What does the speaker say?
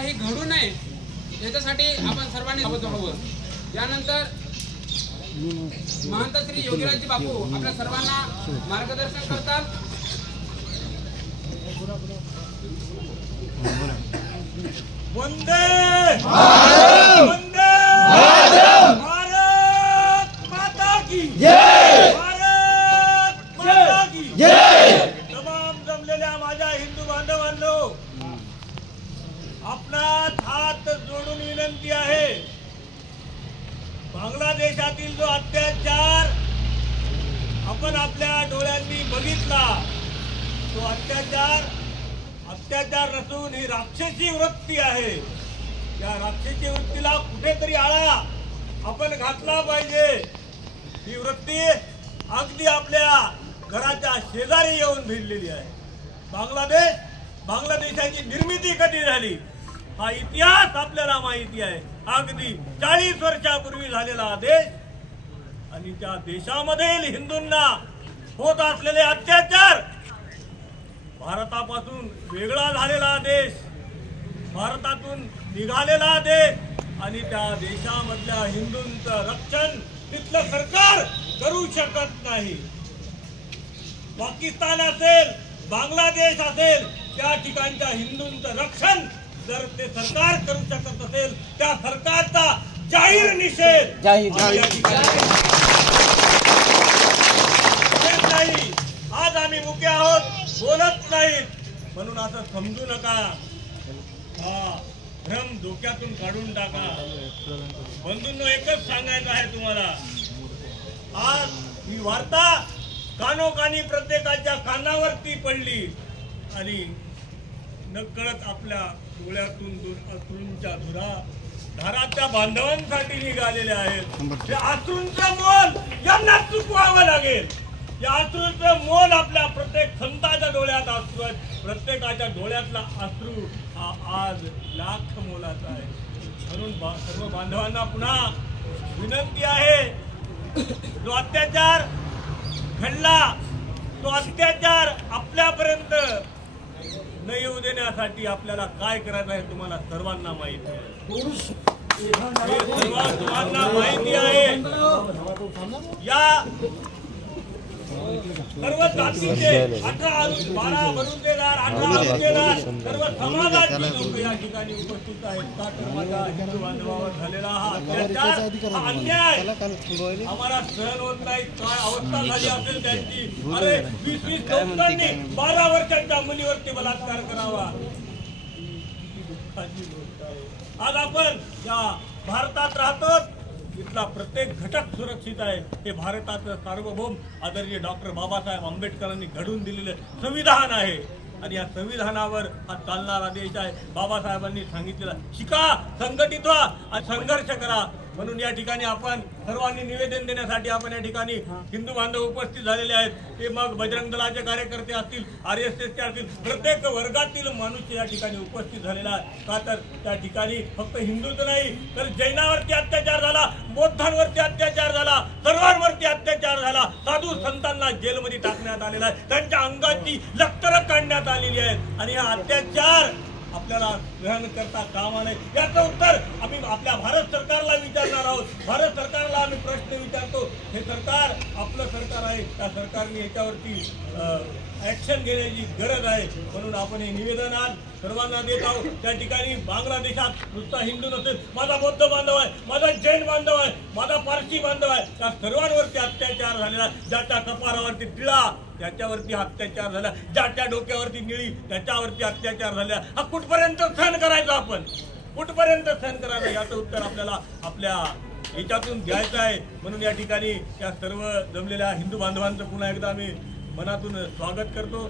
काही घडू नये याच्यासाठी आपण सर्वांनी व्हावं यानंतर महंत श्री योगीराजजी बापू आपल्या सर्वांना मार्गदर्शन करतात. वंदे वंदे भारत माता की। भारत माता की। तमाम जमलेल्या माझ्या हिंदू बांधवांनो आपणात हात जोडून विनंती आहे. बांगलादेशातील जो अत्याचार आपण आपल्या डोळ्यांनी बघितला तो अत्याचार अत्याचार नसून ही राक्षसी वृत्ती आहे. या राक्षसी वृत्तीला कुठेतरी आळा आपण घातला पाहिजे. ही वृत्ती अगदी आपल्या घराच्या शेजारी येऊन भिडलेली आहे. बांगलादेश बांगलादेशाची निर्मिती कधी झाली? हा इतिहास आपल्याला माहिती आहे. अगदी चाळीस वर्षापूर्वी झालेला देश आणि त्या देशामधील हिंदूंना होत असलेले अत्याचार भारतापासून वेगळा झालेला देश भारतातून निघालेला देश आणि त्या देशामधल्या हिंदूंचं रक्षण तिथलं सरकार करू शकत नाही. पाकिस्तान असेल बांगलादेश असेल त्या ठिकाणच्या हिंदूंचं रक्षण जर ते सरकार करू शकत असेल त्या सरकारचा जाहीर निषेध. नाही. आज आम्ही मुके आहोत. बोलत नाहीत. म्हणून असं समजू नका. हा भ्रम डोक्यातून काढून टाका. बंधूंनो एकच सांगायचं आहे तुम्हाला. आज ही वार्ता कानोकानी प्रत्येकाच्या कानावरती पडली. आणि नकळत आपल्या डोळ्यातून दोन अश्रूंच्या धुरा धाराच्या बांधवांसाठी निघालेल्या आहेत. त्या अश्रूंचं मोल यांना चुकवावं लागेल. या अश्रूचं मोल आपल्या प्रत्येक संताच्या डोळ्यात आहेत प्रत्येकाच्या डोळ्यातला अश्रू हा आज लाख मोलाचा आहे. म्हणून सर्व बांधवांना पुन्हा विनंती आहे जो अत्याचार घडला तो अत्याचार आपल्यापर्यंत न येऊ देण्यासाठी आपल्याला काय करायचं आहे तुम्हाला सर्वांना माहिती आहे. सर्व तुम्हाला माहिती आहे. या सर्व जातीचे अठरा बारा बरुंदेदार अठरा सर्व समाजाची लोक या ठिकाणी उपस्थित आहेत. माझ्या हिंदू बांधवावर झालेला हा अत्याचार हा अन्याय. आम्हाला सहन होत नाही. काय अवस्था झाली असेल त्यांची? अरे वीस वीस बारा वर्षाच्या मुलीवरती बलात्कार करावा. आज आपण या भारतात राहतोच इथला प्रत्येक घटक सुरक्षित आहे. हे भारताचं सार्वभौम आदरणीय डॉक्टर बाबासाहेब आंबेडकरांनी घडवून दिलेलं संविधान आहे. आणि या संविधानावर हा चालणारा देश आहे. बाबासाहेबांनी सांगितलेला शिका संघटित व्हा आणि संघर्ष करा. म्हणून या ठिकाणी आपण सर्वांनी निवेदन देण्यासाठी आपण या ठिकाणी हिंदू बांधव उपस्थित झालेले आहेत. ते मग बजरंग दलाचे कार्यकर्ते असतील आर एस एसचे असतील प्रत्येक वर्गातील मनुष्य या ठिकाणी उपस्थित झालेला आहे. का तर त्या ठिकाणी फक्त हिंदूच नाही तर जैनावरती अत्याचार झाला बौद्धांवरती अत्याचार झाला सर्वांवरती अत्याचार झाला. साधू संतांना जेलमध्ये टाकण्यात आलेला आहे. त्यांच्या अंगाची लष्करं काढण्यात आलेली आहेत. आणि हा अत्याचार आपल्याला ग्रहण करता कामा नये. याचं उत्तर आम्ही आपल्या भारत विचारणार आहोत. भारत सरकारला आम्ही प्रश्न विचारतो. हे सरकार आपलं सरकार आहे. त्या सरकारने याच्यावरती ऍक्शन घेण्याची गरज आहे. म्हणून आपण हे निवेदन आज सर्वांना देत आहोत. त्या ठिकाणी बांगलादेशात नुसता हिंदू नसेल. माझा बौद्ध बांधव आहे. माझा जैन बांधव आहे. माझा पारसी बांधव आहे. त्या सर्वांवरती अत्याचार झालेला ज्याच्या कपारावरती टिळा त्याच्यावरती अत्याचार झाला. ज्याच्या डोक्यावरती निळी त्याच्यावरती अत्याचार झाला. हा कुठपर्यंत सहन करायचा आपण? कुठपर्यंत सहन करायला याचं उत्तर आपल्याला आपल्या याच्यातून द्यायचं आहे. म्हणून या ठिकाणी त्या सर्व जमलेल्या हिंदू बांधवांचं पुन्हा एकदा आम्ही मनातून स्वागत करतो.